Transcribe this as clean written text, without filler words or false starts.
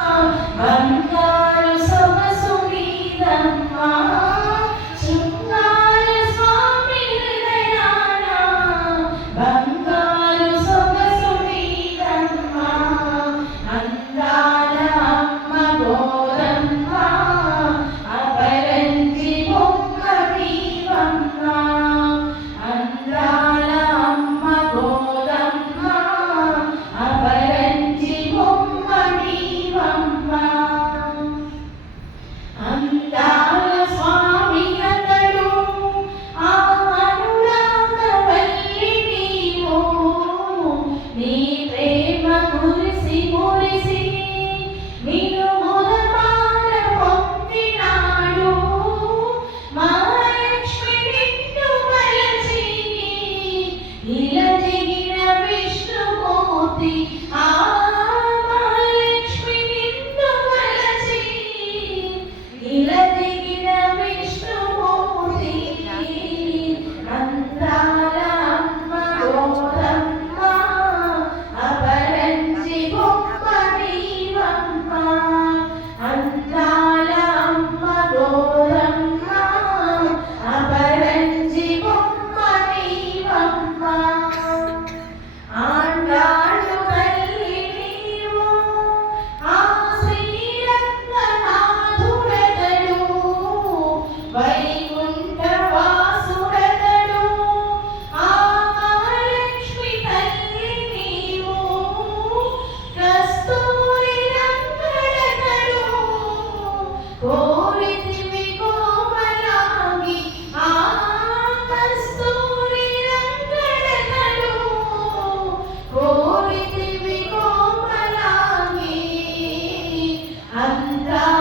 బంగారు సొగసు నీదమ్మా, శృంగార స్వామి హృదయాన. బంగారు సొగసు నీదమ్మా, అందాల అమ్మ గోరమ్మ, అపరంజి బొమ్మ నీవమ్మ. అందాల అమ్మ గోరమ్మ, అపరంజి బొమ్మ నీవమ్మ. అందాల స్వామి అతడు, ఆ అనురాగవల్లి నీవు. నీ ప్రేమ మురిసి మురిసి నిన్ను మొదమార పొందినాడు. మహాలక్ష్మి నిన్ను వలచి ఇలా దిగిన విష్ణుమూర్తి. ఆ మహాలక్ష్మి నిన్ను వలచి ఇలా దిగిన విష్ణుమూర్తి. అందాల అమ్మ గోరమ్మ, అపరంజి బొమ్మ నీవమ్మ. అందాల అమ్మ గోరమ్మ, అపరంజి బొమ్మ నీవమ్మ. ఆండాళ్ళు తల్లి నీవు, ఆ శ్రీరంగనాథుడతడు. వైకుంఠ వాసుడతడు, ఆ మహాలక్ష్మి తల్లి నీవు. కస్తూరి రంగడతడు, కోరితివి కోమలాంగి. ఆ కస్తూరి రంగడతడు, కోరితివి కోమలాంగి. అందాల